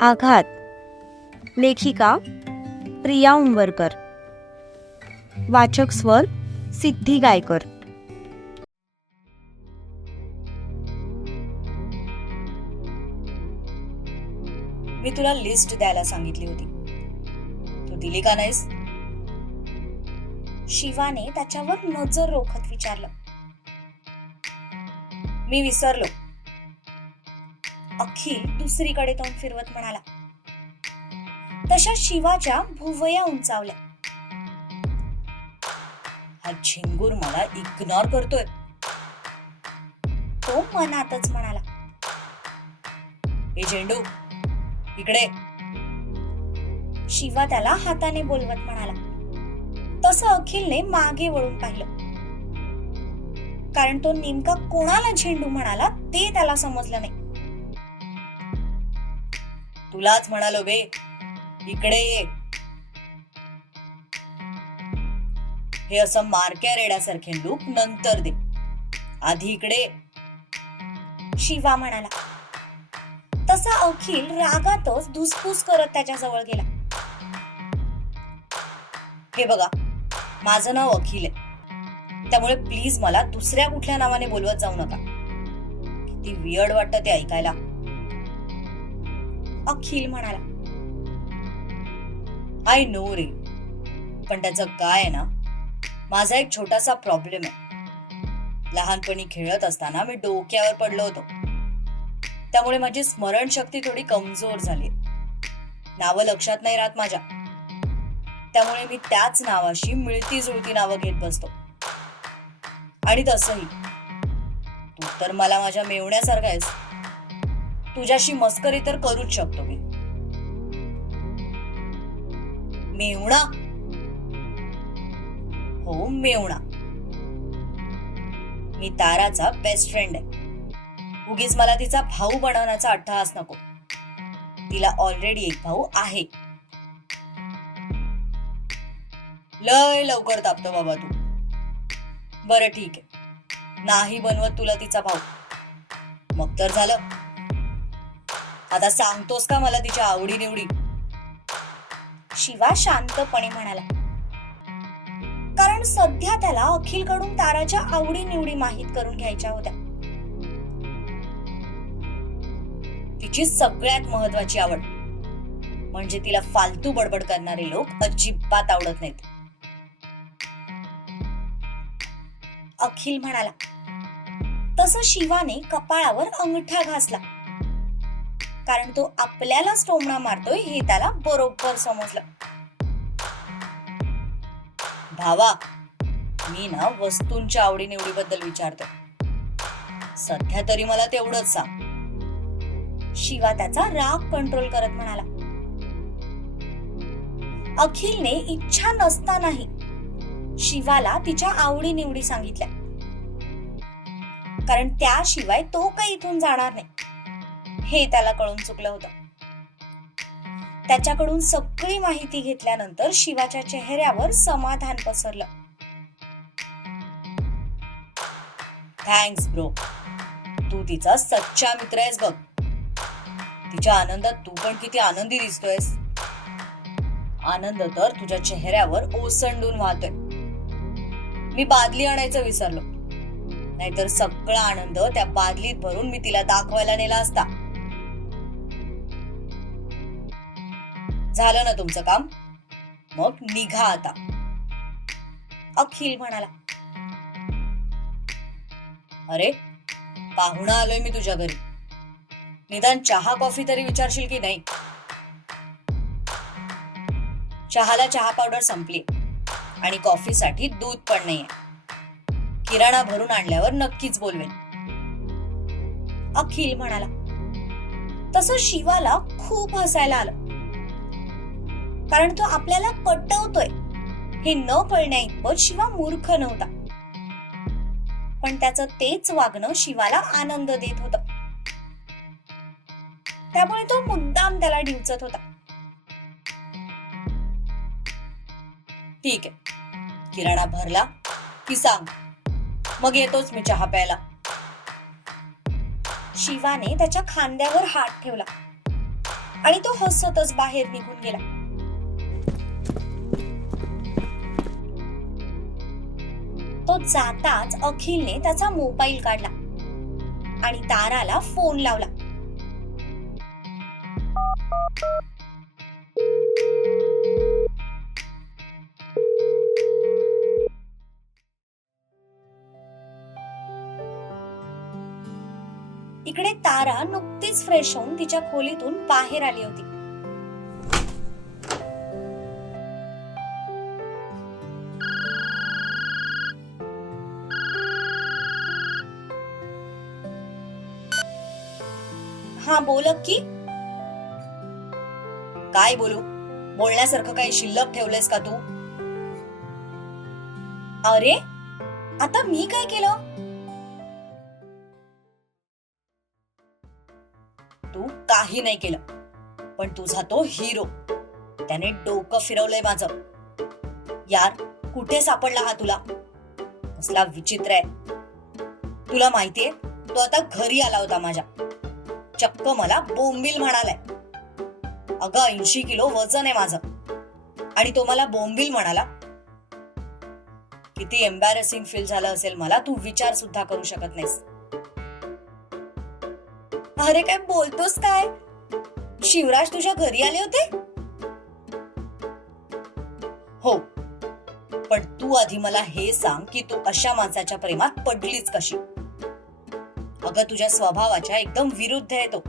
आघात. लेखिका प्रिया उंबरकर. वाचक स्वर सिद्धी गायकर. मी तुला लिस्ट द्यायला सांगितली होती. तू दिली का नाहीस? शिवाने त्याच्यावर नजर रोखत विचारलं. मी विसरलो. अखिल दुसरीकडे तोंड फिरवत म्हणाला. तशा शिवाच्या भुवया उंचावल्या. हा झिंगूर मला इग्नोर करतोय. तो मनातच म्हणाला. हे झेंडू इकडे. शिवा त्याला हाताने बोलवत म्हणाला. तसं अखिलने मागे वळून पाहिलं. कारण तो नेमका कोणाला झेंडू म्हणाला ते त्याला समजलं नाही. तुलाच म्हणालो बे. इकडे ये. हे असं मारक्या रेड्यासारखे लूक नंतर दे. आधी इकडे शिवा म्हणाला. तसा अखिल रागातच धुसफूस करत त्याच्याजवळ गेला. हे बघा माझं नाव अखिल आहे. त्यामुळे प्लीज मला दुसऱ्या कुठल्या नावाने बोलवत जाऊ नका. किती वियर्ड वाटतं ते ऐकायला. अखिल म्हणाला. आय नो रे. पण त्याचं काय आहे ना? माझा एक छोटासा प्रॉब्लेम आहे. लहानपणी खेळत असताना मी डोक्यावर पडलो होतो. त्यामुळे माझी स्मरणशक्ती थोडी कमजोर झाली. नावं लक्षात नाही राहत माझ्या. त्यामुळे मी त्याच नावाशी मिळती जुळती नावं घेत बसतो. आणि तसंही. तू तर मला माझ्या मेवण्यासारखा आहेस. तुझ्याशी मस्करी तर करूच शकतो मी. मेवणा? हो मेवणा. मी ताराचा बेस्ट फ्रेंड आहे. उगीच मला तिचा भाऊ बनवण्याचा अट्टहास नको. तिला ऑलरेडी एक भाऊ आहे. लय लवकर तापतो बाबा तू. बरं ठीक आहे. नाही बनवत तुला तिचा भाऊ. मग तर झालं. आता सांगतोस का मला तिच्या आवडी निवडी शिवा शांतपणे म्हणाला. कारण सध्या त्याला अखिलकडून ताराच्या आवडी निवडी माहीत करून घ्यायच्या होत्या. तिची सगळ्यात महत्वाची आवड म्हणजे तिला फालतू बडबड करणारे लोक अजिबात आवडत नाहीत. अखिल म्हणाला तस शिवाने कपाळावर अंगठा घासला. कारण तो आपल्यालाच टोमणा मारतोय हे त्याला बरोबर समजलं. भावा मी ना वस्तूंच्या आवडीनिवडीबद्दल विचारतो सध्या तरी मला तेवढंच सांग. शिवा त्याचा राग कंट्रोल करत म्हणाला. अखिलने इच्छा नसतानाही शिवाला तिच्या आवडीनिवडी सांगितल्या. कारण त्याशिवाय तो काही इथून जाणार नाही. हे त्याला कळून चुकलं होतं. त्याच्याकडून सगळी माहिती घेतल्यानंतर शिवाच्या चेहऱ्यावर समाधान पसरलं. थँक्स ब्रो तू तिचा सच्चा मित्र आहेस बघ. तिच्या आनंदात तू पण किती आनंदी दिसतोयस. आनंद तर तुझ्या चेहऱ्यावर ओसंडून वाहतोय. मी बादली आणायचं विसरलो. नाहीतर सगळा आनंद त्या बादलीत भरून मी तिला दाखवायला नेला असता. झालं ना तुमचं काम? मग निघा आता. अखिल म्हणाला. अरे पाहुणा आलोय मी तुझ्या घरी. निदान चहा कॉफी तरी विचारशील की नाही? चहाला चहा पावडर संपली. आणि कॉफीसाठी दूध पण नाहीये. किराणा भरून आणल्यावर नक्कीच बोलवेन. अखिल म्हणाला. तसं शिवाला खूप हसायला आलं. कारण तो आपल्याला पटवतोय. हे न कळण्या इतपत शिवा मूर्ख नव्हता. पण त्याचं तेच वागणं शिवाला आनंद देत होत. त्यामुळे तो मुद्दाम त्याला डिवचत होता. ठीक आहे. किराणा भरला की सांग. मग येतोच मी चहा प्यायला. शिवाने त्याच्या खांद्यावर हात ठेवला. आणि तो हसतच बाहेर निघून गेला. तो जाताच अखिलने त्याचा मोबाईल काढला आणि ताराला फोन लावला. इकडे तारा नुकतीच फ्रेश होऊन तिच्या खोलीतून बाहेर आली होती. हा बोल की. काय बोलू? बोलण्यासारखं काही शिल्लक ठेवलंयस का तू? अरे आता मी काय केलं? तू काही नाही केलं पण तुझा तो हिरो त्याने डोकं फिरवलंय माझं. यार कुठे सापडला हा तुला? कसला विचित्र आहे. तुला माहितीये तो आता घरी आला होता माझ्या. चक्क मला बोंबील म्हणालाय. अगं ऐंशी किलो वजन आहे माझं. आणि तो मला बोंबील म्हणाला किती एम्बॅरेसिंग फील झालं असेल मला तू विचार सुद्धा करू शकत नाहीस. अरे काय बोलतोस काय? शिवराज तुझ्या घरी आले होते? हो पण तू आधी मला हे सांग की तू अशा माणसाच्या प्रेमात पडलीच कशी? अगं तुझ्या स्वभावाच्या एकदम विरुद्ध आहे तो.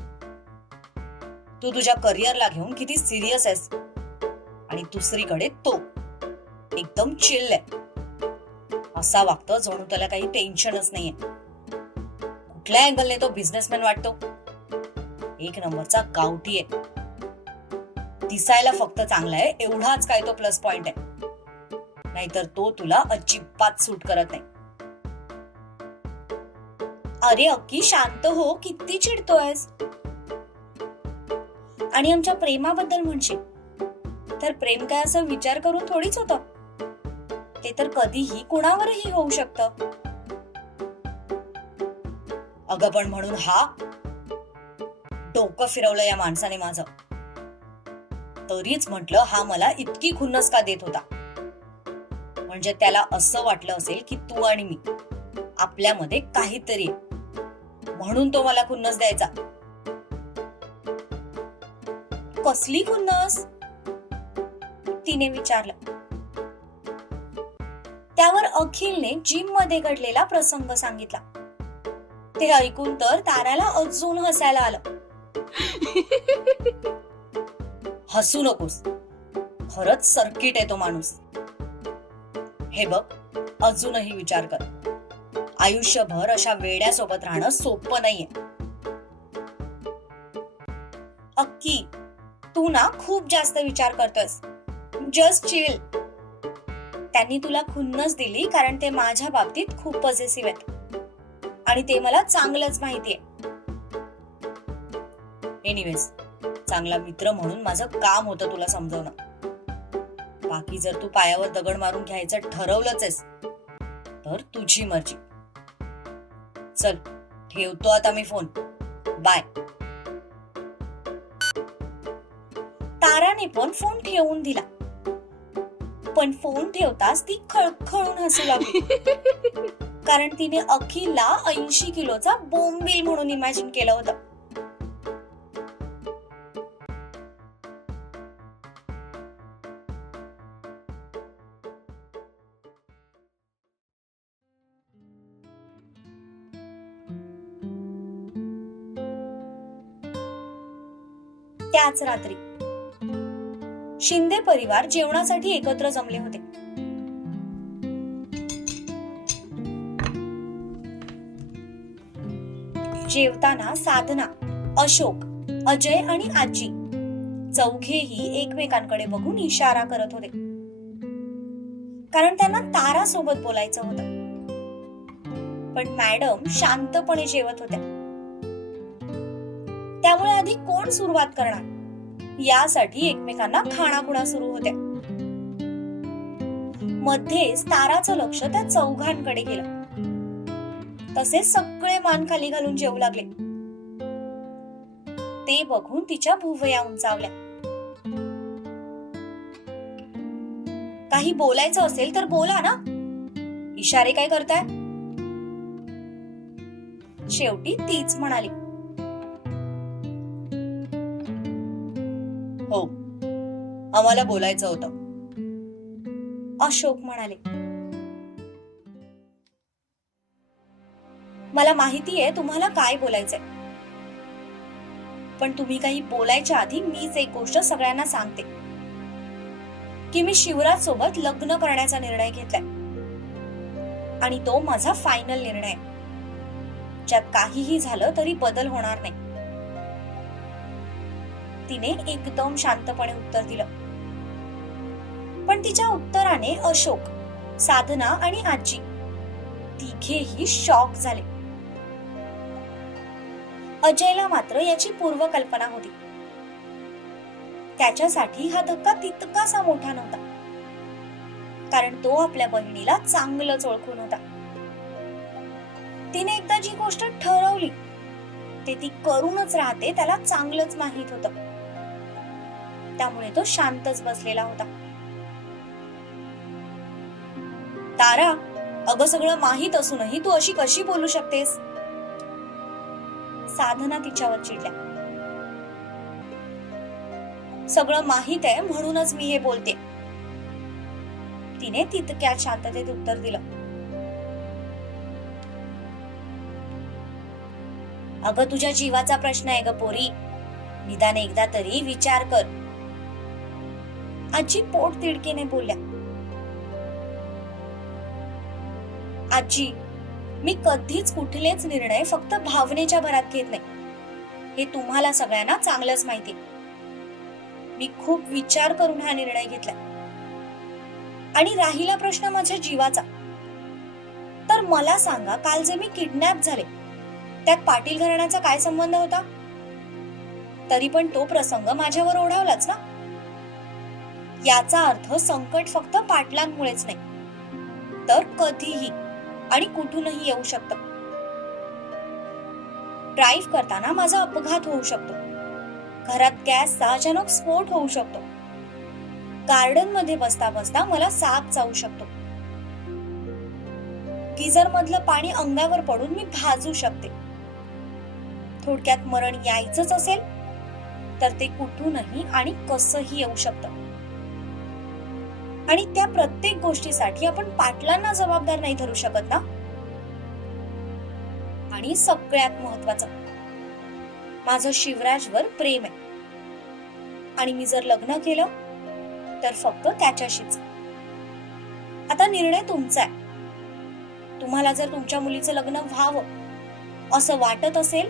तू तुझ्या करिअरला घेऊन किती सिरियस आहेस. आणि दुसरीकडे तो एकदम चिल आहे. असा वागतो जणू त्याला काही टेन्शनच नाहीये. कुठल्या अँगलने तो बिझनेसमॅन वाटतो? एक नंबरचा गावठी आहे. दिसायला फक्त चांगला आहे एवढाच काय तो प्लस पॉइंट आहे. नाहीतर तो तुला अजिबात सूट करत नाही. अरे अक्की शांत हो किती चिडतोयस? आणि आमच्या प्रेमाबद्दल म्हणशील तर प्रेम काय असं विचार करून थोडीच होत? ते तर कधीही कुणावरही होऊ शकतं. अगं पण म्हणून हा? डोकं फिरवलं या माणसाने माझं. तरीच म्हटलं हा मला इतकी खुन्नस का देत होता? म्हणजे त्याला असं वाटलं असेल की तू आणि मी आपल्यामध्ये काहीतरी आहे. म्हणून तो मला खुन्नस द्यायचा. कसली खुन्नस? तिने विचारलं. त्यावर अखिलने जिममध्ये घडलेला प्रसंग सांगितला. ते ऐकून तर ताराला अजून हसायला आलं. हसू नकोस. खरंच सर्किट आहे तो माणूस. हे बघ अजूनही विचार कर. आयुष्यभर अशा वेड्यासोबत राहणं सोपं नाहीये. अक्की तू ना खूप जास्त विचार करतोयस. जस्ट चिल त्यांनी तुला खुन्नस दिली कारण ते माझ्या बाबतीत खूप पॉझिटिव्ह आहेत. आणि ते मला चांगलंच माहितीये. एनिवेज चांगला मित्र म्हणून माझं काम होतं तुला समजवणं. बाकी जर तू पायावर दगड मारून घ्यायचं ठरवलंच आहेस तर तुझी मर्जी. चल ठेवतो आता मी फोन. बाय. ताराने पण फोन ठेवून दिला. पण फोन ठेवताच ती खळखळून हसू लागली. कारण तिने अखिलला ऐंशी किलोचा बोंबील म्हणून इमॅजिन केलं होतं. त्याच रात्री. शिंदे परिवार जेवणासाठी एकत्र जमले होते. जेवताना साधना अशोक अजय आणि आजी चौघेही एकमेकांकडे बघून इशारा करत होते. कारण त्यांना तारा सोबत बोलायचं होतं. पण मॅडम शांतपणे जेवत होत्या. आधी कोण सुरुवात करणार? यासाठी एकमेकांना खाणाखुणा सुरू होत्या. मध्येच ताराचं लक्ष त्या चौघांकडे गेलं. तसे सगळे मान खाली घालून जेवू लागले. ते बघून तिच्या भुवया उंचावल्या. काही बोलायचं असेल तर बोला ना. इशारे काय करताय? शेवटी तीच म्हणाली. हो. आम्हाला बोलायचं होतं. अशोक म्हणाले मला माहिती आहे तुम्हाला काय बोलायचंय. पण तुम्ही काही बोलायच्या आधी मीच एक गोष्ट सगळ्यांना सांगते. की मी शिवराज सोबत लग्न करण्याचा निर्णय घेतलाय. आणि तो माझा फायनल निर्णय ज्यात काहीही झालं तरी बदल होणार नाही. तिने एकदम शांतपणे उत्तर दिलं. पण तिच्या उत्तराने अशोक साधना आणि आजी तिघेही शॉक झाले. अजयला मात्र याची पूर्वकल्पना होती. त्याच्यासाठी हा धक्का तितकासा मोठा नव्हता. कारण तो आपल्या बहिणीला चांगलंच ओळखून होता. तिने एकदा जी गोष्ट ठरवली ते ती करूनच राहते त्याला चांगलंच माहीत होतं. त्यामुळे तो शांतच बसलेला होता. तारा अगं सगळं माहीत असूनही तू अशी कशी बोलू शकतेस? साधना तिच्यावर चिडल्या. सगळं माहीत आहे म्हणूनच मी हे बोलते. तिने तितक्या शांततेत उत्तर दिलं. अगं तुझ्या जीवाचा प्रश्न आहे ग पोरी. निदान एकदा तरी विचार कर. आजी पोट तिडकीने बोलल्या आजी मी कधीच कुठलेच निर्णय फक्त भावनेच्या भरात घेत नाही. हे तुम्हाला सगळ्यांना चांगलंच माहिती मी खूप विचार करून हा निर्णय घेतला. आणि राहिला प्रश्न माझ्या जीवाचा. तर मला सांगा काल जे मी किडनॅप झाले त्यात पाटील घराण्याचा काय संबंध होता? तरी पण तो प्रसंग माझ्यावर ओढावलाच ना. याचा अर्थ संकट फक्त पाटलांमुळेच नाही. तर कधीही आणि कुठूनही येऊ शकतं. ड्राईव्ह करताना माझा अपघात होऊ शकतो. घरात गॅसचा अचानक स्फोट होऊ शकतो. गार्डनमध्ये बसता बसता मला साप जाऊ शकतो. गिझर मधलं पाणी अंगावर पडून मी भाजू शकते. थोडक्यात मरण यायचंच असेल तर ते कुठूनही आणि कसंही येऊ शकतं. आणि त्या प्रत्येक गोष्टीसाठी आपण पाटलांना जबाबदार नाही धरू शकत ना? आणि सगळ्यात महत्वाचं माझं शिवराजवर प्रेम आहे. आणि मी जर लग्न केलं तर फक्त त्याच्याशीच. आता निर्णय तुमचा आहे. तुम्हाला जर तुमच्या मुलीचं लग्न व्हावं असं वाटत असेल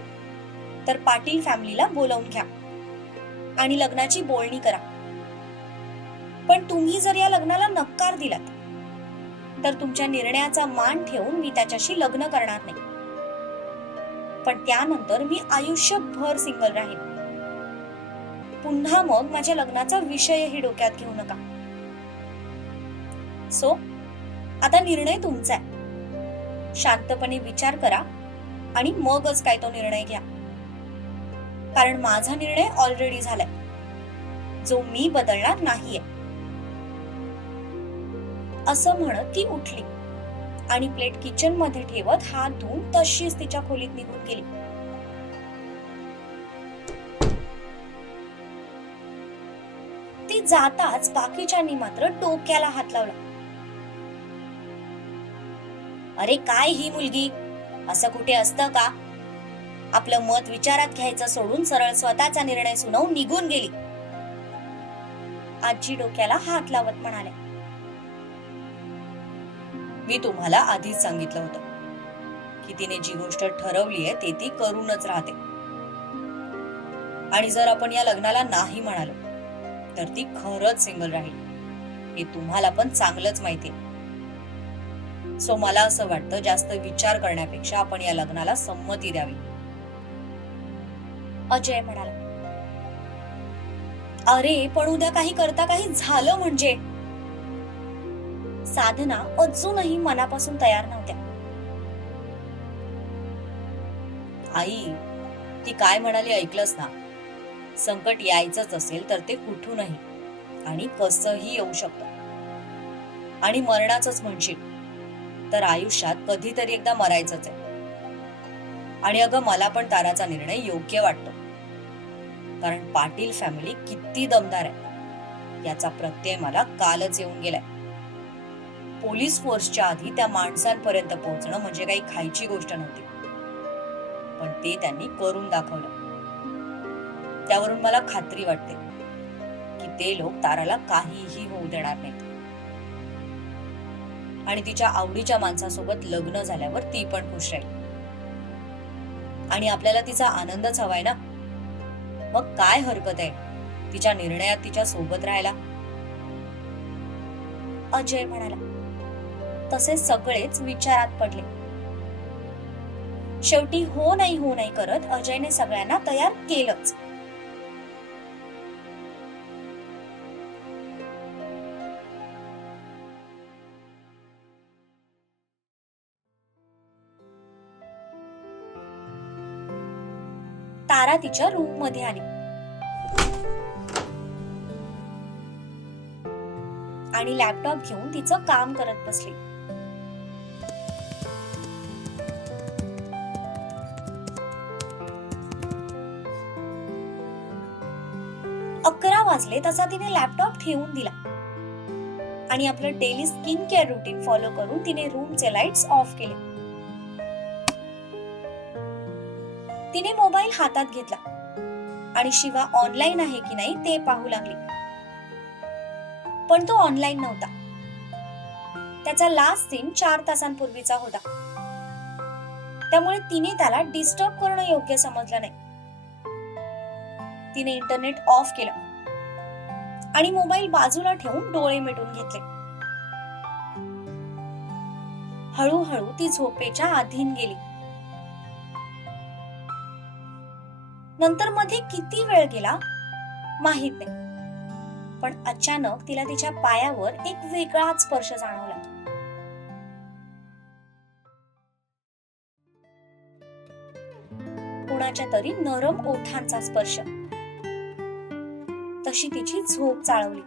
तर पाटील फॅमिलीला बोलावून घ्या. आणि लग्नाची बोलणी करा. पण तुम्ही जर या लग्नाला नकार दिलात तर तुमच्या निर्णयाचा मान ठेवून मी त्याच्याशी लग्न करणार नाही. पण त्यानंतर मी आयुष्यभर सिंगल राहीन. पुन्हा मग माझ्या लग्नाचा विषयही डोक्यात घेऊ नका. सो आता निर्णय तुमचा आहे. शांतपणे विचार करा आणि मगच काय तो निर्णय घ्या. कारण माझा निर्णय ऑलरेडी झालाय. जो मी बदलणार नाहीये. असं म्हणत ती उठली. आणि प्लेट किचनमध्ये ठेवत हात धुवून तशीच तिच्या खोलीत निघून गेली. ती जाताच बाकीच्यांनी मात्र डोक्याला हात लावला. अरे काय ही मुलगी? असं कुठे असतं का? आपलं मत विचारात घ्यायचं सोडून सरळ स्वतःचा निर्णय सुनावून निघून गेली. आजी डोक्याला हात लावत म्हणाल्या. मी तुम्हाला आधीच सांगितलं होतं. की तिने जी गोष्ट ठरवली आहे ते ती करूनच राहते. आणि जर आपण या लग्नाला नाही म्हणालो तर ती खरंच सिंगल राहील. हे तुम्हाला पण चांगलंच माहिती सो मला असं वाटतं जास्त विचार करण्यापेक्षा आपण या लग्नाला संमती द्यावी. अजय म्हणाला अरे पण उद्या काही करता काही झालं म्हणजे? साधना अजूनही मनापासून तयार नव्हत्या. आई ती काय म्हणाली ऐकलंस ना? संकट यायचंच असेल तर ते कुठूनही आणि कसंही येऊ शकतं. आणि मरणाचंच म्हणशील तर आयुष्यात कधीतरी एकदा मरायचंच आहे. आणि अगं मला पण ताराचा निर्णय योग्य वाटतो. कारण पाटील फॅमिली किती दमदार आहे. याचा प्रत्यय मला कालच येऊन गेलाय. पोलीस फोर्सच्या आधी त्या माणसांपर्यंत पोहोचणं म्हणजे काही खायची गोष्ट नव्हती. पण ते त्यांनी करून दाखवलं. त्यावरून मला खात्री वाटते की ते लोक ताराला काहीही होऊ देणार नाहीत. आणि तिच्या आवडीच्या माणसासोबत लग्न झाल्यावर ती पण खुश राहील. आणि आपल्याला तिचा आनंदच हवाय ना? मग काय हरकत आहे तिच्या निर्णयात तिच्या सोबत राहायला? अजय म्हणाला तसे सगळेच विचारात पडले. शेवटी हो नाही हो नाही करत अजयने सगळ्यांना तयार केलंच. तारा तिच्या रूममध्ये आली. आणि लॅपटॉप घेऊन तिचं काम करत बसली. अकरा वाजले तसा तिने लॅपटॉप ठेवून दिला. आणि आपलं daily skin care routine follow करून तिने रूमचे लाईट्स ऑफ केले. तिने मोबाईल हातात घेतला. आणि शिवा ऑनलाईन आहे की नाही ते पाहू लागली. पण तो ऑनलाईन नव्हता. त्याचा लास्ट सीन चार तासांपूर्वीचा होता. त्यामुळे तिने त्याला डिस्टर्ब करणं योग्य समजलं नाही. तिने इंटरनेट ऑफ केलं. आणि मोबाईल बाजूला ठेवून डोळे मिटून घेतले. हळूहळू ती झोपेच्या अधीन गेली. नंतर मध्ये किती वेळ गेला? माहीत नाही. पण अचानक तिला तिच्या पायावर एक वेगळाच स्पर्श जाणवला. कुणाच्या तरी नरम ओठांचा स्पर्श. अशी तिची झोप चाळवली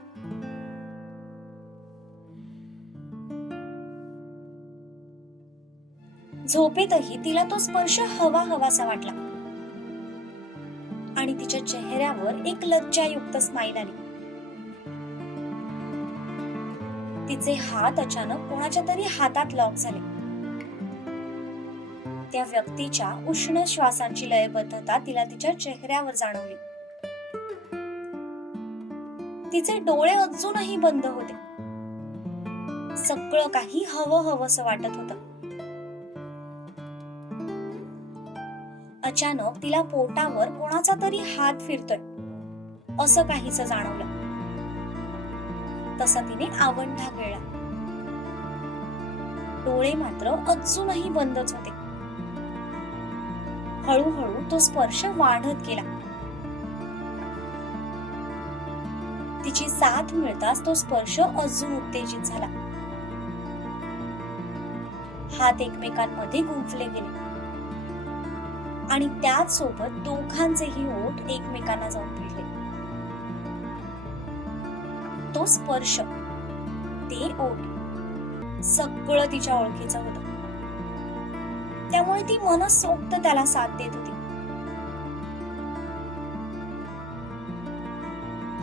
झोपेतही तिला तो स्पर्श हवा हवासा वाटला. आणि तिच्या चेहऱ्यावर एक लज्जायुक्त स्माईल आली. तिचे हात अचानक कोणाच्या तरी हातात लॉक झाले. त्या व्यक्तीच्या उष्ण श्वासांची लयबद्धता तिला तिच्या चेहऱ्यावर जाणवली. तिचे डोळे अजूनही बंद होते. सगळं काही हवं हवंसं वाटत होतं. अचानक तिला पोटावर कोणाचा तरी हात फिरतोय असं काहीच जाणवलं. तसा तिने आवंढा गिळला डोळे मात्र अजूनही बंदच होते. हळूहळू तो स्पर्श वाढत गेला. तिची साथ मिळताच तो स्पर्श अजून उत्तेजित झाला. हात एकमेकांमध्ये गुंफले गेले. आणि त्याच सोबत दोघांचेही ओठ एकमेकांना जाऊन भिडले तो स्पर्श ते ओठ सगळं तिच्या ओळखीचं होतं. त्यामुळे ती मनसोक्त त्याला साथ देत होती.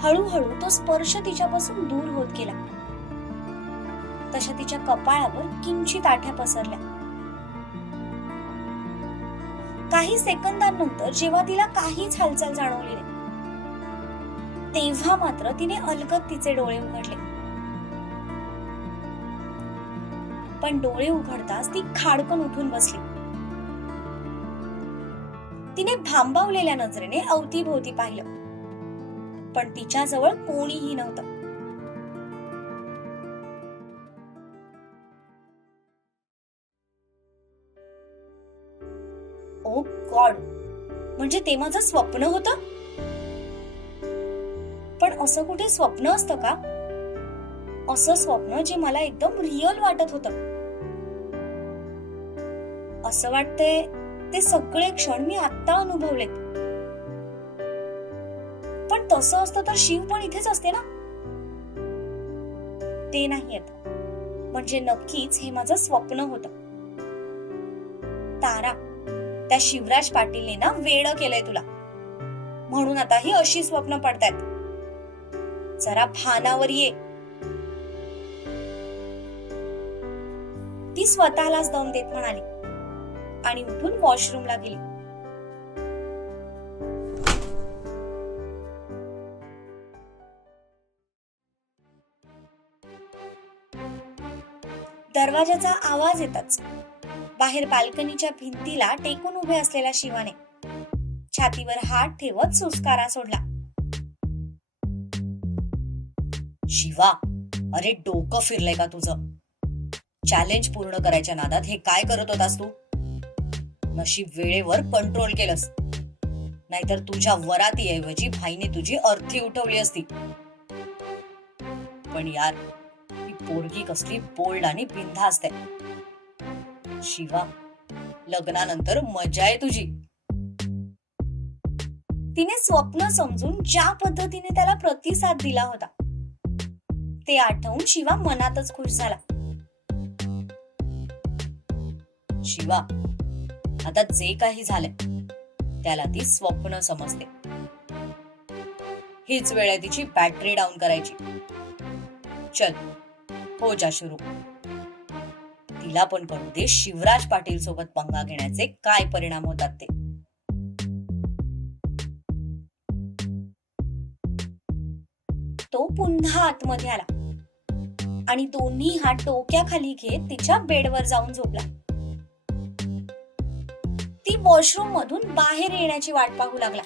हळूहळू तो स्पर्श तिच्यापासून दूर होत गेला. तशा तिच्या कपाळावर किंचित आठ्या पसरल्या. काही सेकंदांनंतर जेव्हा तिला काहीच हालचाल जाणवली नाही तेव्हा मात्र तिने अलगत तिचे डोळे उघडले. पण डोळे उघडताच ती खाडकन उठून बसली. तिने भांबावलेल्या नजरेने अवतीभोवती पाहिलं. पण तिच्याजवळ कोणीही नव्हतं. Oh God! म्हणजे ते माझं स्वप्न होत? पण असं कुठे स्वप्न असतं का? असं स्वप्न जे मला एकदम रिअल वाटत होतं. असं वाटतंय ते सगळे क्षण मी आत्ता अनुभवलेत. पण तसं असतं तर शिव पण इथेच असते ना? ते नाही आता म्हणजे नक्कीच हे माझं स्वप्न होत. तारा त्या शिवराज पाटीलने ना वेड केलंय तुला. म्हणून आता ही अशी स्वप्न पडतायत. जरा भानावर ये. ती स्वतःलाच दम देत म्हणाली. आणि उठून वॉशरूमला गेली. दरवाजाचा आवाज येताच. बाहेर बाल्कनीच्या भिंतीला टेकून उभे असलेल्या शिवाने छातीवर हात ठेवत सुस्कारा सोडला. शिवा अरे डोकं फिरलंय का तुझं? चॅलेंज पूर्ण करायच्या नादात हे काय करत होतास तू? नशीब वेळेवर कंट्रोल केलंस. नाहीतर तुझ्या वराती ऐवजी भाईने तुझी अर्थी उठवली असती. पण यार पोरगी कसली बोल्ड आणि बिनधास्त असते शिवा लग्नानंतर मजा आहे तुझी. तिने स्वप्न समजून ज्या पद्धतीने त्याला प्रतिसाद दिला होता ते आठवून शिवा मनातच खुश झाला. शिवा आता जे काही झालंय त्याला ती स्वप्न समजते. हीच वेळ आहे तिची बॅटरी डाऊन करायची. चल हो जा शुरू तिला पण कळू दे. शिवराज पाटील सोबत पंगा घेण्याचे काय परिणाम होतात ते? तो पुन्हा आतमध्ये आला. आणि दोन्ही हात डोक्याखाली घेत तिच्या बेडवर जाऊन झोपला. ती वॉशरूम मधून बाहेर येण्याची वाट पाहू लागला.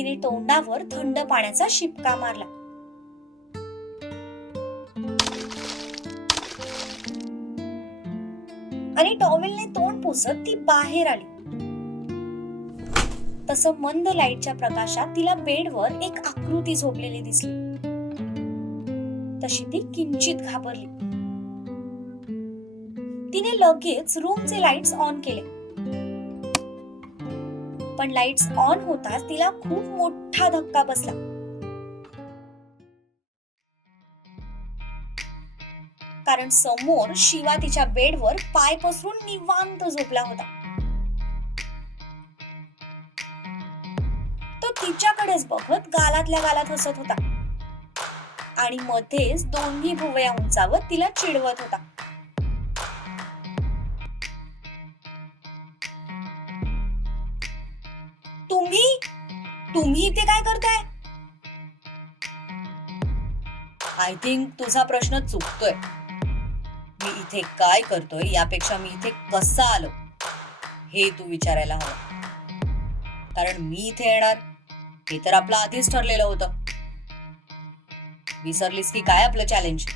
तिने तोंडावर थंड पाण्याचा शिपका मारला. आणि टॉवेलने तोंड पुसत ती बाहेर आली. तसं मंद लाईटच्या प्रकाशात तिला बेडवर एक आकृती झोपलेली दिसली. तशी ती किंचित घाबरली. तिने लगेच रूमचे लाईट्स ऑन केले. पण लाईट्स ऑन होताच तिला खूप मोठा धक्का बसला. कारण समोर शिवा तिच्या बेडवर पाय पसरून निवांत झोपला होता. तो तिच्याकडेच बघत गालातल्या गालात हसत होता. आणि मध्येच दोन्ही भुवया उंचावत तिला चिडवत होता. तुम्ही इथे काय करताय? आय थिंक तुझा प्रश्न चुकतोय. मी इथे काय करतोय यापेक्षा मी इथे कसा आलो? हे तू विचारायला हवं. कारण मी इथे येणार हे तर आपलं आधीच ठरलेलं होतं. विसरलीस की काय आपलं चॅलेंज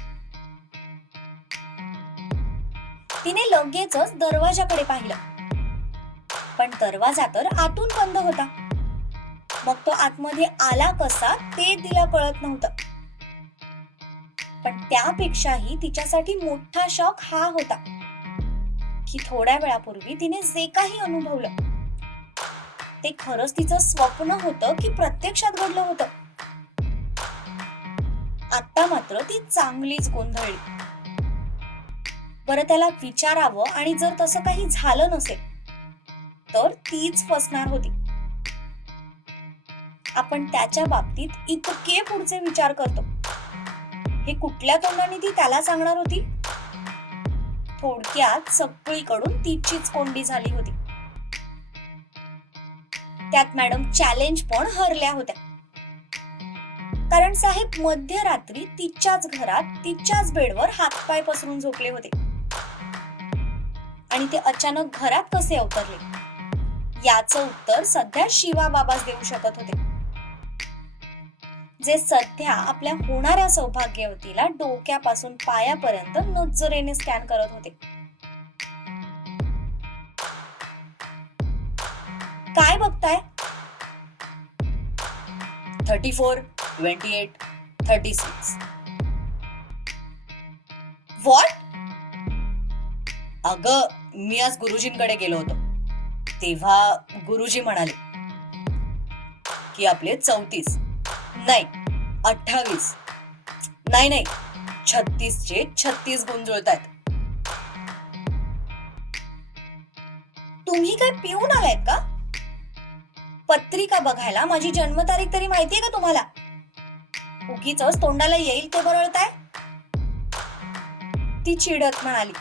तिने लगेचच दरवाजाकडे पाहिलं. पण दरवाजा तर आतून बंद होता. मग तो आतमध्ये आला कसा ते तिला कळत नव्हतं. पण त्यापेक्षाही तिच्यासाठी मोठा शॉक हा होता. की थोड्या वेळापूर्वी तिने जे काही अनुभवलं ते खरंच तिचं स्वप्न होतं की प्रत्यक्षात घडलं होतं. आता मात्र ती चांगलीच गोंधळली. बरं त्याला विचारावं आणि जर तसं काही झालं नसेल तर तीच फसणार होती. आपण त्याच्या बाबतीत इतके पुढचे विचार करतो. हे कुठल्या तोंडाने ती त्याला सांगणार होती? थोडक्यात सगळीकडून तिचीच कोंडी झाली होती. त्यात मॅडम चॅलेंज पण हरल्या होत्या. कारण साहेब मध्यरात्री तिच्याच घरात तिच्याच बेडवर हातपाय पसरून झोपले होते. आणि ते अचानक घरात कसे अवतरले? याचं उत्तर सध्या शिवा बाबाच देऊ शकत होते. जे सध्या आपल्या होणाऱ्या सौभाग्यवतीला डोक्यापासून पायापर्यंत नजरेने स्कॅन करत होते. काय बघताय? Thirty four twenty eight thirty six what अग मी आज गुरुजींकडे गेलो होतो. तेव्हा गुरुजी म्हणाले की आपले चौतीस. नाही अठ्ठावीस. नाही नाही. छत्तीसचे छत्तीस गुण जुळतायत तुम्ही काय पिऊन आलायत का? पत्रिका बघायला? माझी जन्मतारीख तरी माहितीये का तुम्हाला? उगीच तोंडाला येईल ते बरळताय. ती चिडत म्हणाली.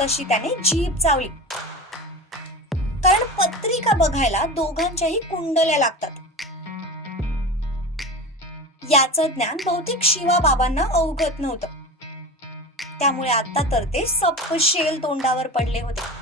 तशी त्याने जीभ चावली. कारण पत्रिका बघायला दोघांच्याही कुंडल्या लागतात. याचं ज्ञान बहुतेक शिवा बाबांना अवगत नव्हतं. त्यामुळे आता तर ते सपशेल तोंडावर पडले होते.